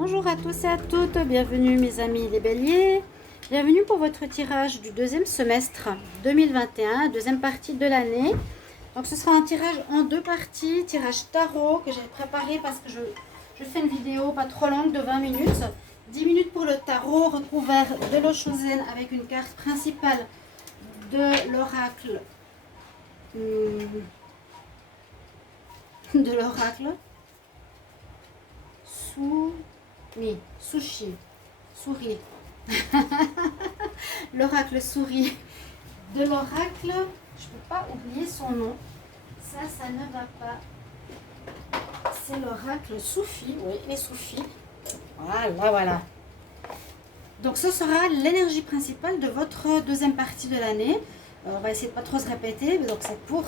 Bonjour à tous et à toutes, bienvenue mes amis les béliers, bienvenue pour votre tirage du deuxième semestre 2021, deuxième partie de l'année. Donc ce sera un tirage en deux parties, tirage tarot que j'ai préparé parce que je fais une vidéo pas trop longue de 20 minutes. 10 minutes pour le tarot recouvert de l'Oshozen avec une carte principale de l'oracle. Sushi, souris. L'oracle souris de l'oracle, je ne peux pas oublier son nom. Ça ne va pas. C'est l'oracle Soufi, oui, les Soufis. Voilà. Donc ce sera l'énergie principale de votre deuxième partie de l'année. On va essayer de ne pas trop se répéter, donc c'est pour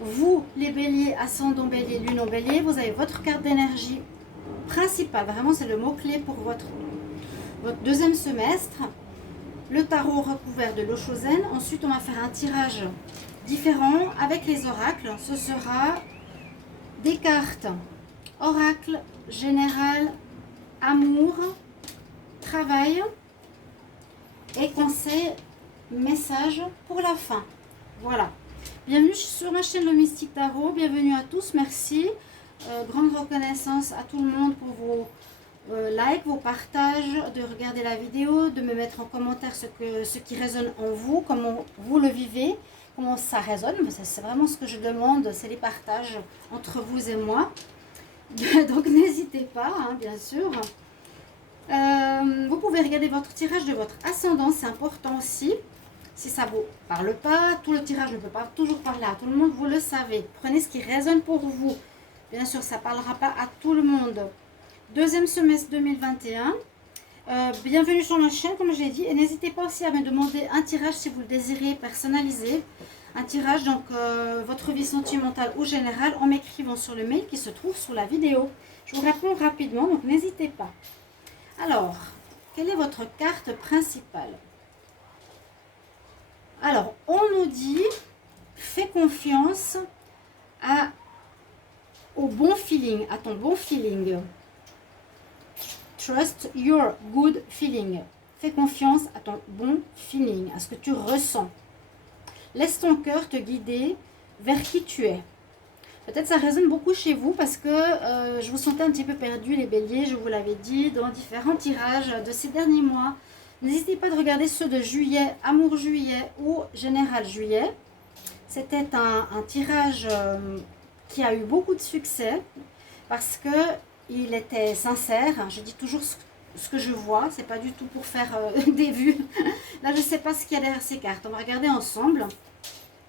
vous les béliers, ascendant bélier, lune en bélier. Vous avez votre carte d'énergie principale, vraiment c'est le mot-clé pour votre deuxième semestre. Le tarot recouvert de l'Oshozen. Ensuite on va faire un tirage différent avec les oracles. Ce sera des cartes oracle, général, amour, travail et conseil, message pour la fin. Voilà. Bienvenue sur ma chaîne Le Mystique Tarot. Bienvenue à tous. Merci. Grande reconnaissance à tout le monde pour vos likes, vos partages, de regarder la vidéo, de me mettre en commentaire ce qui résonne en vous, comment vous le vivez, comment ça résonne. C'est vraiment ce que je demande, c'est les partages entre vous et moi. Donc n'hésitez pas, hein, bien sûr. Vous pouvez regarder votre tirage de votre ascendant, c'est important aussi. Si ça ne vous parle pas, tout le tirage ne peut pas toujours parler à tout le monde, vous le savez. Prenez ce qui résonne pour vous. Bien sûr, ça ne parlera pas à tout le monde. Deuxième semestre 2021. Bienvenue sur la chaîne, comme je l'ai dit. Et n'hésitez pas aussi à me demander un tirage si vous le désirez personnalisé. Un tirage, donc votre vie sentimentale ou générale, en m'écrivant sur le mail qui se trouve sous la vidéo. Je vous réponds rapidement, donc n'hésitez pas. Alors, quelle est votre carte principale? Alors, on nous dit, fais confiance au bon feeling, à ton bon feeling. Trust your good feeling. Fais confiance à ton bon feeling, à ce que tu ressens. Laisse ton cœur te guider vers qui tu es. Peut-être ça résonne beaucoup chez vous parce que je vous sentais un petit peu perdu les béliers, je vous l'avais dit, dans différents tirages de ces derniers mois. N'hésitez pas de regarder ceux de juillet, amour juillet ou général juillet. C'était un tirage qui a eu beaucoup de succès parce que il était sincère. Je dis toujours ce que je vois, c'est pas du tout pour faire des vues. Là, je ne sais pas ce qu'il y a derrière ces cartes. On va regarder ensemble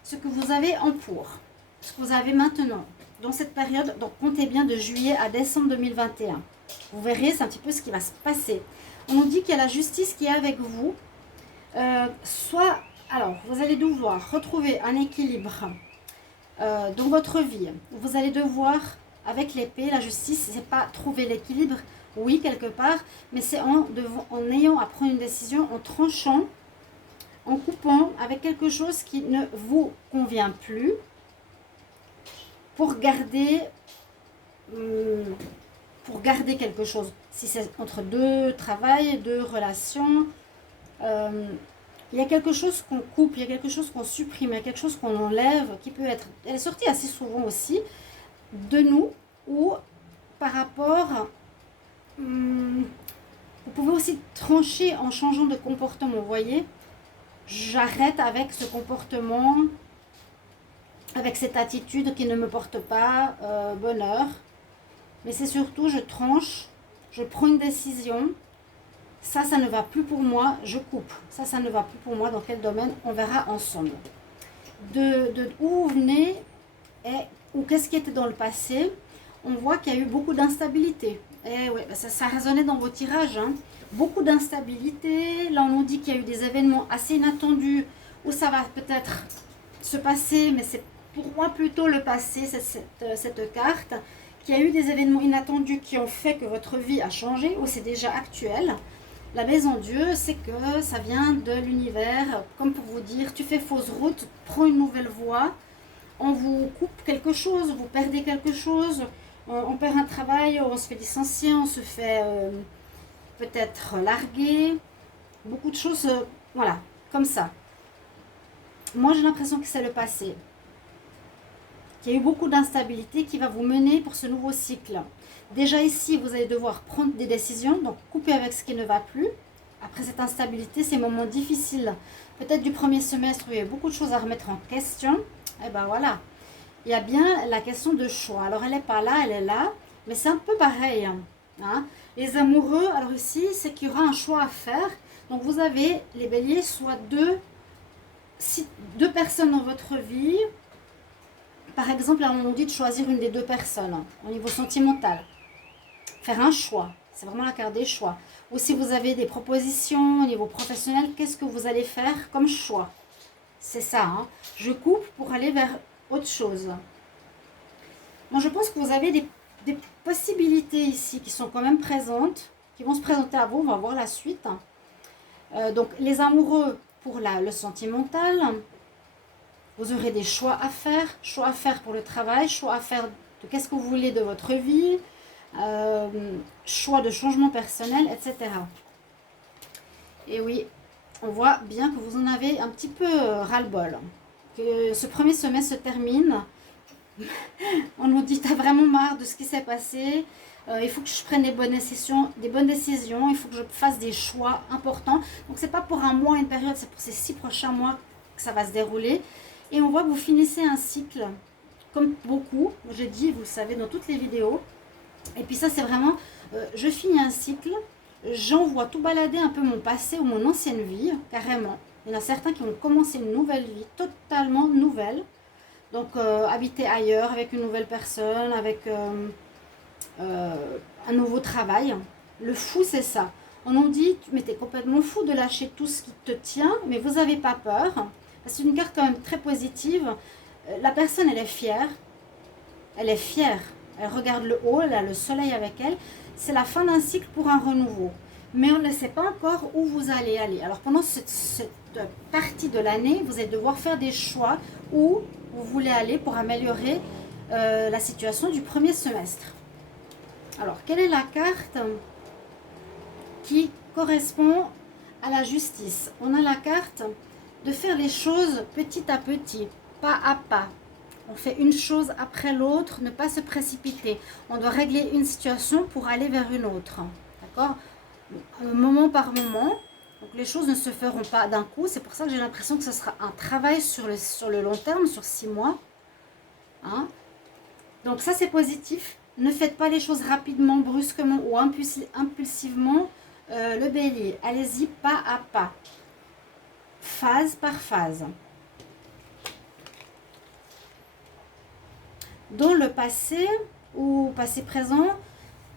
ce que vous avez en pour, ce que vous avez maintenant, dans cette période. Donc, comptez bien de juillet à décembre 2021. Vous verrez, c'est un petit peu ce qui va se passer. On nous dit qu'il y a la justice qui est avec vous. Alors, vous allez devoir retrouver un équilibre dans votre vie. Vous allez devoir, avec l'épée, la justice, c'est pas trouver l'équilibre, oui, quelque part, mais c'est en ayant à prendre une décision, en tranchant, en coupant avec quelque chose qui ne vous convient plus, pour garder quelque chose. Si c'est entre deux travail, deux relations, il y a quelque chose qu'on coupe, il y a quelque chose qu'on supprime, il y a quelque chose qu'on enlève, qui peut être, elle est sortie assez souvent aussi, de nous, ou par rapport, vous pouvez aussi trancher en changeant de comportement, vous voyez, j'arrête avec ce comportement, avec cette attitude qui ne me porte pas bonheur, mais c'est surtout, je tranche, je prends une décision, ça ne va plus pour moi, je coupe. Ça ne va plus pour moi, dans quel domaine, on verra ensemble. De où vous venez, ou qu'est-ce qui était dans le passé, on voit qu'il y a eu beaucoup d'instabilité. Et ouais, ça résonnait dans vos tirages, hein. Beaucoup d'instabilité. Là, on nous dit qu'il y a eu des événements assez inattendus, où ça va peut-être se passer, mais c'est pour moi plutôt le passé, cette carte, qu'il y a eu des événements inattendus qui ont fait que votre vie a changé, ou c'est déjà actuel. La maison Dieu, c'est que ça vient de l'univers, comme pour vous dire, tu fais fausse route, prends une nouvelle voie, on vous coupe quelque chose, vous perdez quelque chose, On perd un travail, on se fait licencier, on se fait peut-être larguer. Beaucoup de choses, voilà, comme ça. Moi, j'ai l'impression que c'est le passé. Qu'il y a eu beaucoup d'instabilité qui va vous mener pour ce nouveau cycle. Déjà ici, vous allez devoir prendre des décisions, donc couper avec ce qui ne va plus. Après cette instabilité, ces moments difficiles, peut-être du premier semestre où il y a beaucoup de choses à remettre en question, et ben voilà. Il y a bien la question de choix. Alors elle n'est pas là, elle est là, mais c'est un peu pareil. Hein. Les amoureux, alors ici, c'est qu'il y aura un choix à faire. Donc vous avez, les béliers, soit deux personnes dans votre vie. Par exemple, là, on nous dit de choisir une des deux personnes au niveau sentimental. Faire un choix. C'est vraiment la carte des choix. Ou si vous avez des propositions au niveau professionnel, qu'est-ce que vous allez faire comme choix? C'est ça. Hein. Je coupe pour aller vers autre chose. Moi, je pense que vous avez des possibilités ici qui sont quand même présentes, qui vont se présenter à vous. On va voir la suite. Donc, les amoureux pour le sentimental. Vous aurez des choix à faire pour le travail, choix à faire de qu'est-ce que vous voulez de votre vie, choix de changement personnel, etc. Et oui, on voit bien que vous en avez un petit peu ras-le-bol. Que ce premier semestre se termine. On nous dit, t'as vraiment marre de ce qui s'est passé. Il faut que je prenne des bonnes décisions. Il faut que je fasse des choix importants. Donc, c'est pas pour un mois, une période, c'est pour ces 6 prochains mois que ça va se dérouler. Et on voit que vous finissez un cycle, comme beaucoup, j'ai dit, vous le savez, dans toutes les vidéos. Et puis ça, c'est vraiment, je finis un cycle, j'envoie tout balader un peu mon passé ou mon ancienne vie, carrément. Il y en a certains qui ont commencé une nouvelle vie, totalement nouvelle. Donc, habiter ailleurs, avec une nouvelle personne, avec un nouveau travail. Le fou, c'est ça. On nous dit, mais t'es complètement fou de lâcher tout ce qui te tient, mais vous n'avez pas peur. C'est une carte quand même très positive. La personne, elle est fière. Elle est fière. Elle regarde le haut, elle a le soleil avec elle. C'est la fin d'un cycle pour un renouveau. Mais on ne sait pas encore où vous allez aller. Alors pendant cette partie de l'année, vous allez devoir faire des choix où vous voulez aller pour améliorer la situation du premier semestre. Alors, quelle est la carte qui correspond à la justice? On a la carte de faire les choses petit à petit, pas à pas. On fait une chose après l'autre, ne pas se précipiter. On doit régler une situation pour aller vers une autre. D'accord? Moment par moment. Donc les choses ne se feront pas d'un coup. C'est pour ça que j'ai l'impression que ce sera un travail sur le long terme, sur 6 mois. Hein? Donc ça, c'est positif. Ne faites pas les choses rapidement, brusquement ou impulsivement. Le bélier, allez-y pas à pas. Phase par phase. Dans le passé ou passé présent,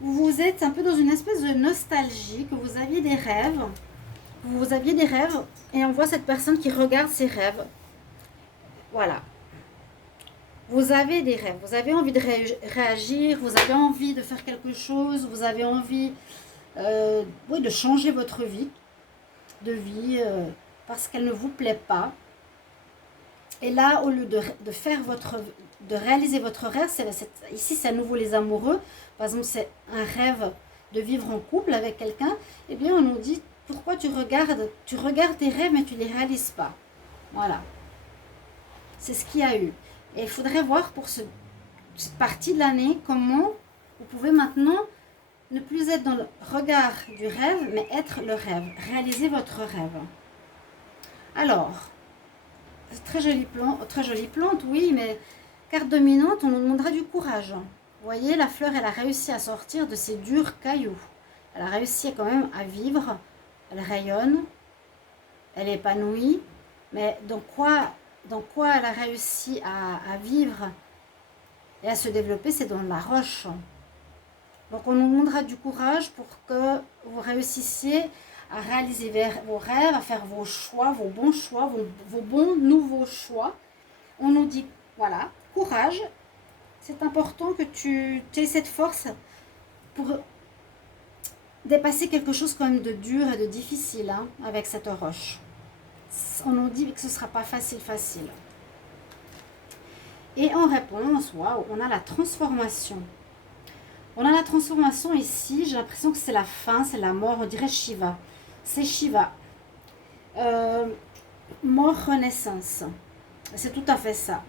vous êtes un peu dans une espèce de nostalgie, que vous aviez des rêves. Vous aviez des rêves et on voit cette personne qui regarde ses rêves. Voilà. Vous avez des rêves, vous avez envie de réagir, vous avez envie de faire quelque chose, vous avez envie de changer votre vie, parce qu'elle ne vous plaît pas. Et là, au lieu de réaliser votre rêve, ici c'est à nouveau les amoureux, par exemple c'est un rêve de vivre en couple avec quelqu'un, eh bien on nous dit, pourquoi tu regardes tes rêves mais tu ne les réalises pas. Voilà. C'est ce qu'il y a eu. Et il faudrait voir pour cette partie de l'année comment vous pouvez maintenant ne plus être dans le regard du rêve, mais être le rêve. Réaliser votre rêve. Alors, très jolie plante, oui, mais carte dominante, on nous demandera du courage. Vous voyez, la fleur, elle a réussi à sortir de ces durs cailloux. Elle a réussi quand même à vivre. Elle rayonne. Elle est épanouie. Mais dans quoi elle a réussi à vivre et à se développer, c'est dans la roche. Donc on nous demandera du courage pour que vous réussissiez à réaliser vos rêves, à faire vos choix, vos bons choix, vos bons nouveaux choix. On nous dit, voilà, courage, c'est important que tu aies cette force pour dépasser quelque chose quand même de dur et de difficile avec cette roche. On nous dit que ce ne sera pas facile. Et en réponse, waouh, on a la transformation. On a la transformation ici. J'ai l'impression que c'est la fin, c'est la mort. On dirait Shiva. C'est Shiva. Mort, renaissance. C'est tout à fait ça.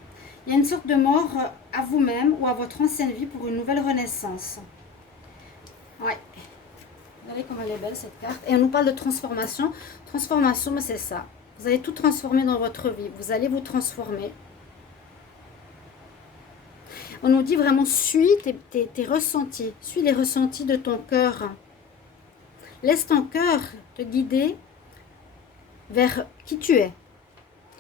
Il y a une sorte de mort à vous-même ou à votre ancienne vie pour une nouvelle renaissance. Ouais. Regardez comme elle est belle cette carte. Et on nous parle de transformation. Transformation, mais c'est ça. Vous allez tout transformer dans votre vie. Vous allez vous transformer. On nous dit vraiment, suis tes ressentis. Suis les ressentis de ton cœur. Laisse ton cœur te guider vers qui tu es.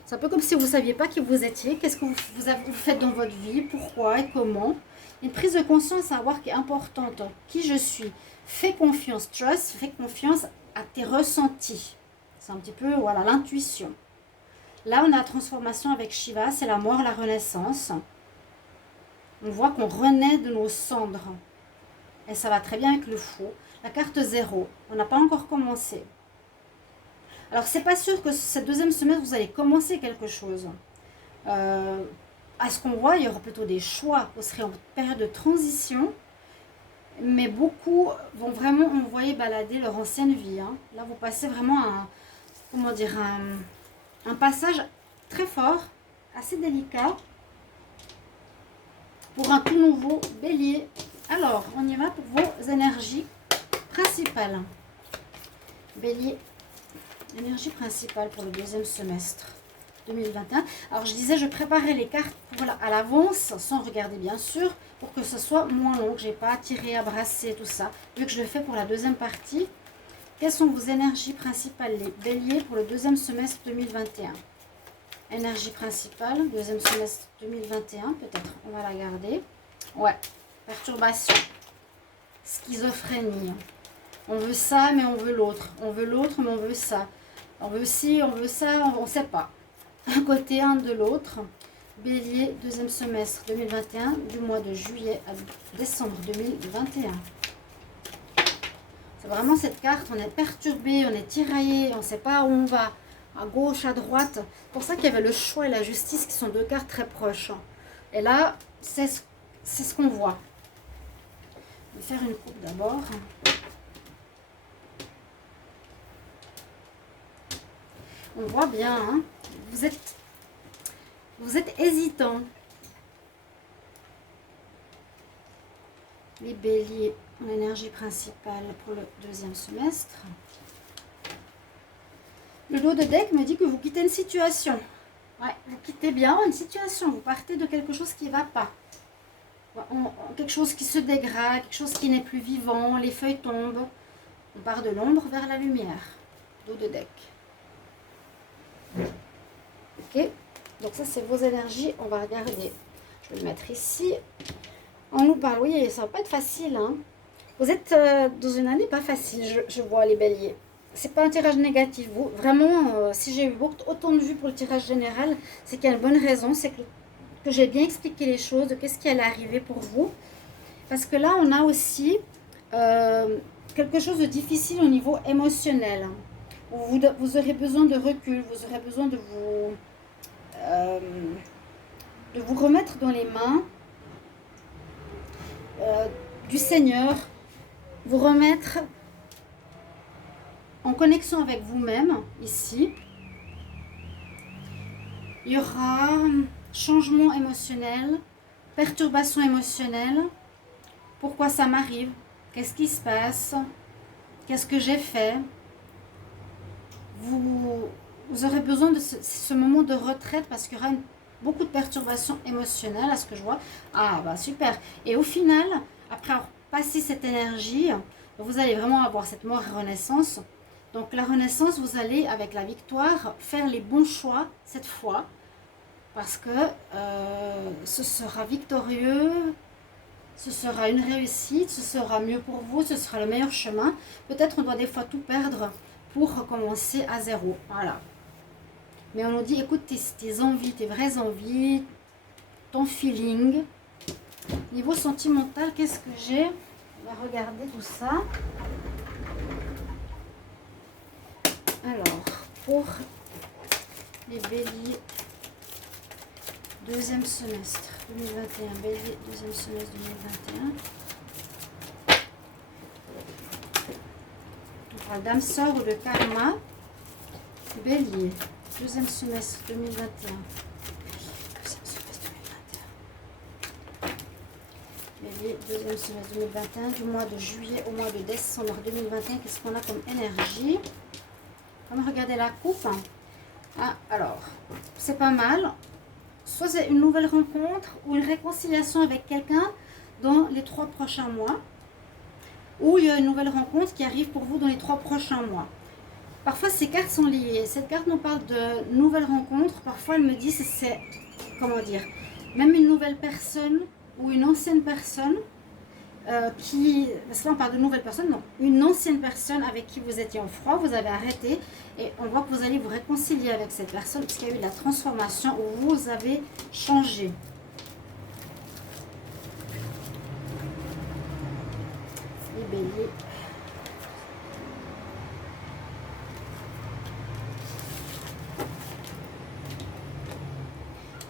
C'est un peu comme si vous ne saviez pas qui vous étiez. Qu'est-ce que vous faites dans votre vie, pourquoi et comment. Une prise de conscience à avoir qui est importante. Qui je suis. Fais confiance, trust, fais confiance à tes ressentis. C'est un petit peu, voilà, l'intuition. Là, on a la transformation avec Shiva, c'est la mort, la renaissance. On voit qu'on renaît de nos cendres. Et ça va très bien avec le fou. La carte 0, on n'a pas encore commencé. Alors, c'est pas sûr que cette deuxième semestre, vous allez commencer quelque chose. À ce qu'on voit, il y aura plutôt des choix. Vous serez en période de transition. Mais beaucoup vont vraiment envoyer balader leur ancienne vie. Hein. Là, vous passez vraiment un passage très fort, assez délicat, pour un tout nouveau bélier. Alors, on y va pour vos énergies principales. Bélier, énergie principale pour le deuxième semestre 2021. Alors, je disais, je préparais les cartes à l'avance, sans regarder bien sûr, pour que ce soit moins long, que je n'ai pas à tirer, à brasser, tout ça. Vu que je le fais pour la deuxième partie. Quelles sont vos énergies principales, les béliers, pour le deuxième semestre 2021? Énergie principale, deuxième semestre 2021, peut-être, on va la garder. Ouais, perturbation, schizophrénie. On veut ça, mais on veut l'autre. On veut l'autre, mais on veut ça. On veut ci, on veut ça, on ne sait pas. Un côté, un de l'autre. Bélier, deuxième semestre 2021, du mois de juillet à décembre 2021. C'est vraiment cette carte, on est perturbé, on est tiraillé, on ne sait pas où on va, à gauche, à droite. C'est pour ça qu'il y avait le choix et la justice qui sont deux cartes très proches. Et là, c'est ce qu'on voit. Je vais faire une coupe d'abord. On voit bien, hein, vous êtes hésitant. Les béliers, l'énergie principale pour le deuxième semestre. Le dos de deck me dit que vous quittez une situation. Ouais, vous quittez bien une situation. Vous partez de quelque chose qui ne va pas. Quelque chose qui se dégrade, quelque chose qui n'est plus vivant. Les feuilles tombent. On part de l'ombre vers la lumière. Dos de deck. Ok, donc ça c'est vos énergies. On va regarder. Je vais le mettre ici. On nous parle, oui, ça va pas être facile. Hein. Vous êtes dans une année pas facile, je vois les béliers. C'est pas un tirage négatif. Vous, vraiment, si j'ai eu autant de vues pour le tirage général, c'est qu'il y a une bonne raison. C'est que j'ai bien expliqué les choses, de qu'est-ce qui allait arriver pour vous. Parce que là, on a aussi quelque chose de difficile au niveau émotionnel. Vous aurez besoin de recul, vous aurez besoin de vous remettre dans les mains du Seigneur, vous remettre en connexion avec vous-même, ici. Il y aura changement émotionnel, perturbation émotionnelle. Pourquoi ça m'arrive? Qu'est-ce qui se passe? Qu'est-ce que j'ai fait? Vous aurez besoin de ce moment de retraite parce qu'il y aura beaucoup de perturbations émotionnelles à ce que je vois. Ah bah super. Et au final, après avoir passé cette énergie, vous allez vraiment avoir cette mort et renaissance. Donc la renaissance, vous allez avec la victoire faire les bons choix cette fois. Parce que ce sera victorieux, ce sera une réussite, ce sera mieux pour vous, ce sera le meilleur chemin. Peut-être on doit des fois tout perdre pour recommencer à zéro. Voilà. Mais on nous dit, écoute tes envies, tes vraies envies, ton feeling. Niveau sentimental, qu'est-ce que j'ai? On va regarder tout ça. Alors, pour les béliers, deuxième semestre 2021, bélier, deuxième semestre 2021. parle d'âme sœur ou de karma. Bélier, deuxième semestre 2021. Bélier, deuxième semestre 2021, du mois de juillet au mois de décembre 2021, qu'est-ce qu'on a comme énergie? On va regarder la coupe. Ah, alors, c'est pas mal. Soit c'est une nouvelle rencontre ou une réconciliation avec quelqu'un dans les 3 prochains mois. Ou il y a une nouvelle rencontre qui arrive pour vous dans les 3 prochains mois. Parfois, ces cartes sont liées. Cette carte nous parle de nouvelles rencontres. Parfois, elle me dit que c'est, comment dire, même une nouvelle personne ou une ancienne personne parce que là on parle de nouvelles personnes, non, une ancienne personne avec qui vous étiez en froid, vous avez arrêté et on voit que vous allez vous réconcilier avec cette personne parce qu'il y a eu de la transformation où vous avez changé. Les béliers.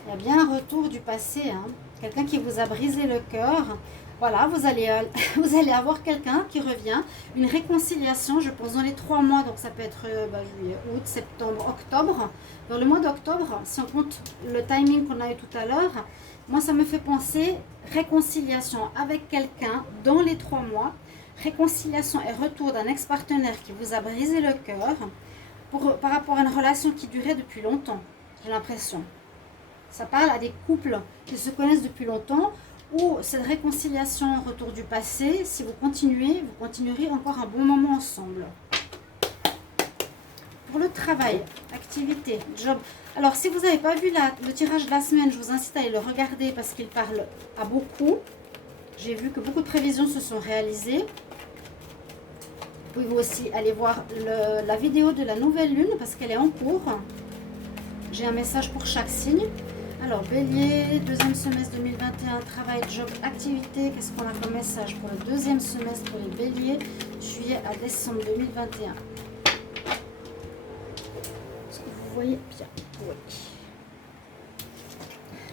Il y a bien un retour du passé, hein. Quelqu'un qui vous a brisé le cœur. Voilà, vous allez avoir quelqu'un qui revient, une réconciliation, je pense, dans les 3 mois. Donc ça peut être juillet, août, septembre, octobre. Dans le mois d'octobre, si on compte le timing qu'on a eu tout à l'heure, moi ça me fait penser réconciliation avec quelqu'un dans les 3 mois. Réconciliation et retour d'un ex-partenaire qui vous a brisé le cœur par rapport à une relation qui durait depuis longtemps, j'ai l'impression. Ça parle à des couples qui se connaissent depuis longtemps ou cette réconciliation, retour du passé. Si vous continuez, vous continuerez encore un bon moment ensemble. Pour le travail, activité, job. Alors, si vous n'avez pas vu le tirage de la semaine, je vous incite à aller le regarder parce qu'il parle à beaucoup. J'ai vu que beaucoup de prévisions se sont réalisées. Vous pouvez aussi aller voir la vidéo de la nouvelle lune parce qu'elle est en cours. J'ai un message pour chaque signe. Alors, Bélier, deuxième semestre 2021, travail, job, activité. Qu'est-ce qu'on a comme message pour le deuxième semestre pour les Béliers, juillet à décembre 2021? Est-ce que vous voyez bien? Oui.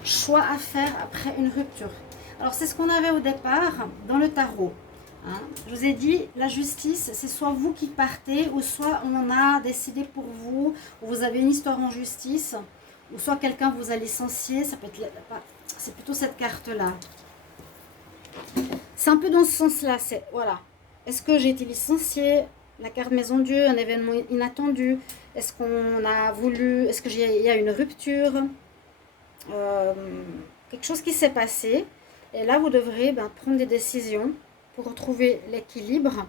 Choix à faire après une rupture. Alors, c'est ce qu'on avait au départ dans le tarot. Hein? Je vous ai dit, la justice, c'est soit vous qui partez, ou soit on a décidé pour vous, ou vous avez une histoire en justice, ou soit quelqu'un vous a licencié. Ça peut être, c'est plutôt cette carte-là. C'est un peu dans ce sens-là. C'est voilà. Est-ce que j'ai été licenciée? La carte Maison Dieu, un événement inattendu. Est-ce qu'on a voulu? Est-ce qu'il y a une rupture? Quelque chose qui s'est passé. Et là, vous devrez prendre des décisions pour retrouver l'équilibre.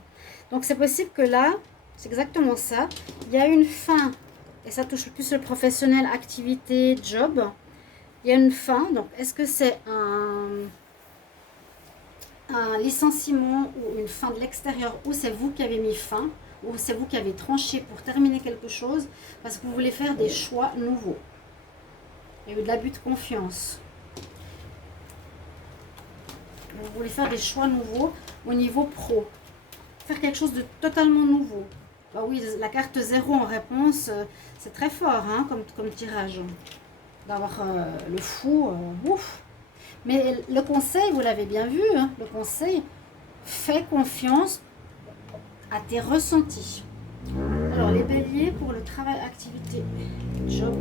Donc, c'est possible que là, c'est exactement ça. Il y a une fin, et ça touche plus le professionnel, activité, job. Il y a une fin. Donc, est-ce que c'est un licenciement ou une fin de l'extérieur, ou c'est vous qui avez mis fin, ou c'est vous qui avez tranché pour terminer quelque chose, parce que vous voulez faire des choix nouveaux. Il y a eu de l'abus de confiance. Vous voulez faire des choix nouveaux au niveau pro. Faire quelque chose de totalement nouveau. Bah oui, la carte 0 en réponse, c'est très fort hein, comme tirage. D'avoir le fou, ouf. Mais le conseil, vous l'avez bien vu, hein, le conseil, fais confiance à tes ressentis. Alors, les béliers pour le travail, activité, job.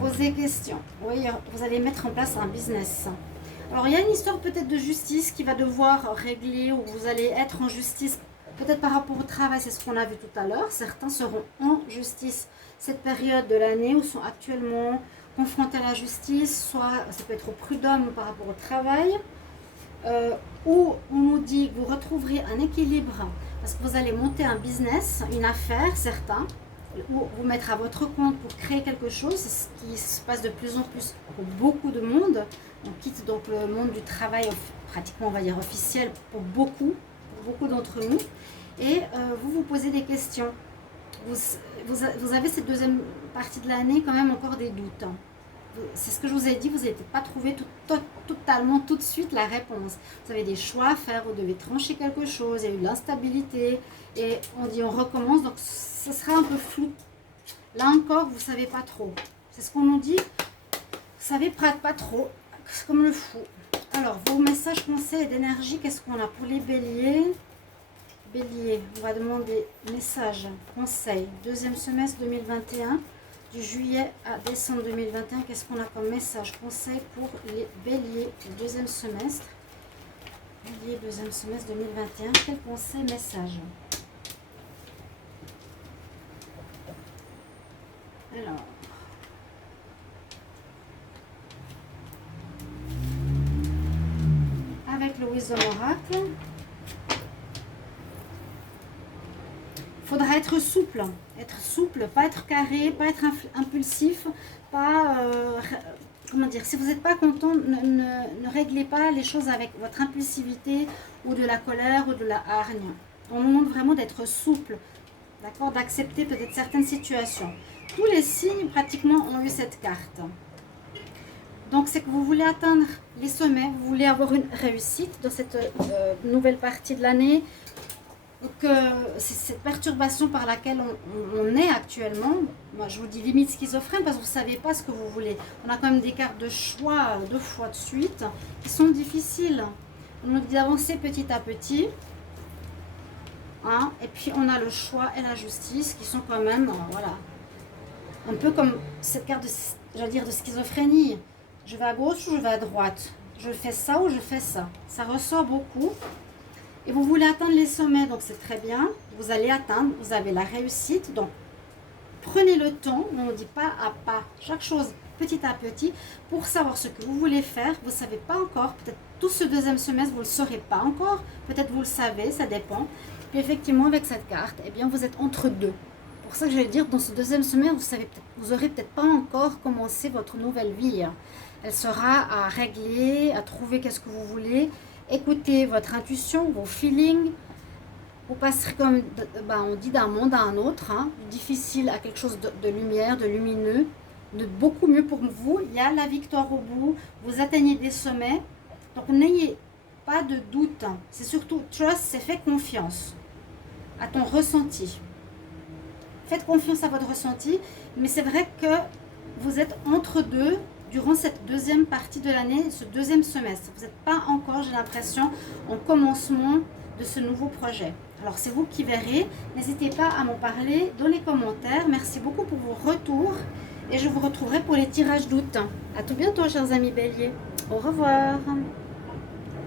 Poser des questions. Oui, vous allez mettre en place un business. Alors, il y a une histoire peut-être de justice qui va devoir régler, ou vous allez être en justice, peut-être par rapport au travail, c'est ce qu'on a vu tout à l'heure. Certains seront en justice cette période de l'année ou sont actuellement confrontés à la justice, soit ça peut être au prud'homme par rapport au travail, où on nous dit que vous retrouverez un équilibre parce que vous allez monter un business, une affaire, certains, ou vous mettre à votre compte pour créer quelque chose. C'est ce qui se passe de plus en plus pour beaucoup de monde. On quitte donc le monde du travail pratiquement, on va dire, officiel pour beaucoup d'entre nous. Et vous vous posez des questions. Vous avez cette deuxième partie de l'année quand même encore des doutes. Hein. C'est ce que je vous ai dit, vous n'avez pas trouvé totalement tout de suite la réponse. Vous avez des choix à faire, vous devez trancher quelque chose, il y a eu de l'instabilité, et on dit on recommence, donc ce sera un peu flou. Là encore, vous ne savez pas trop. C'est ce qu'on nous dit, vous savez pas trop, c'est comme le fou. Alors, vos messages, conseils d'énergie, qu'est-ce qu'on a pour les béliers? Bélier, on va demander message, conseil, deuxième semestre 2021, du juillet à décembre 2021. Qu'est-ce qu'on a comme message, conseil pour les béliers du deuxième semestre? Bélier, deuxième semestre 2021, quel conseil, message? Alors, avec le Wisdom Oracle, il faudra être souple, pas être carré, pas être impulsif, pas, comment dire, si vous n'êtes pas content, ne réglez pas les choses avec votre impulsivité ou de la colère ou de la hargne. On nous demande vraiment d'être souple, d'accord, d'accepter peut-être certaines situations. Tous les signes pratiquement ont eu cette carte. Donc c'est que vous voulez atteindre les sommets, vous voulez avoir une réussite dans cette nouvelle partie de l'année. Donc c'est cette perturbation par laquelle on est actuellement. Moi je vous dis limite schizophrène parce que vous ne savez pas ce que vous voulez. On a quand même des cartes de choix 2 fois de suite qui sont difficiles. On nous dit d'avancer petit à petit. Hein, et puis on a le choix et la justice qui sont quand même, voilà, un peu comme cette carte de schizophrénie. Je vais à gauche ou je vais à droite? Je fais ça ou je fais ça? Ça ressort beaucoup. Et vous voulez atteindre les sommets, donc c'est très bien. Vous allez atteindre, vous avez la réussite. Donc prenez le temps, on dit pas à pas, chaque chose petit à petit, pour savoir ce que vous voulez faire. Vous ne savez pas encore, peut-être tout ce deuxième semestre, vous ne le saurez pas encore. Peut-être vous le savez, ça dépend. Puis effectivement, avec cette carte, eh bien, vous êtes entre deux. Pour ça que je vais dire, dans ce deuxième semestre, vous n'aurez peut-être pas encore commencé votre nouvelle vie. Elle sera à régler, à trouver qu'est-ce que vous voulez. Écoutez votre intuition, vos feelings. Vous passerez, comme on dit, d'un monde à un autre, hein, du difficile à quelque chose de lumière, de lumineux, de beaucoup mieux pour vous. Il y a la victoire au bout. Vous atteignez des sommets. Donc n'ayez pas de doute. C'est surtout trust, c'est fait confiance à ton ressenti. Faites confiance à votre ressenti, mais c'est vrai que vous êtes entre deux durant cette deuxième partie de l'année, ce deuxième semestre. Vous n'êtes pas encore, j'ai l'impression, en commencement de ce nouveau projet. Alors c'est vous qui verrez. N'hésitez pas à m'en parler dans les commentaires. Merci beaucoup pour vos retours et je vous retrouverai pour les tirages d'août. À tout bientôt, chers amis béliers. Au revoir.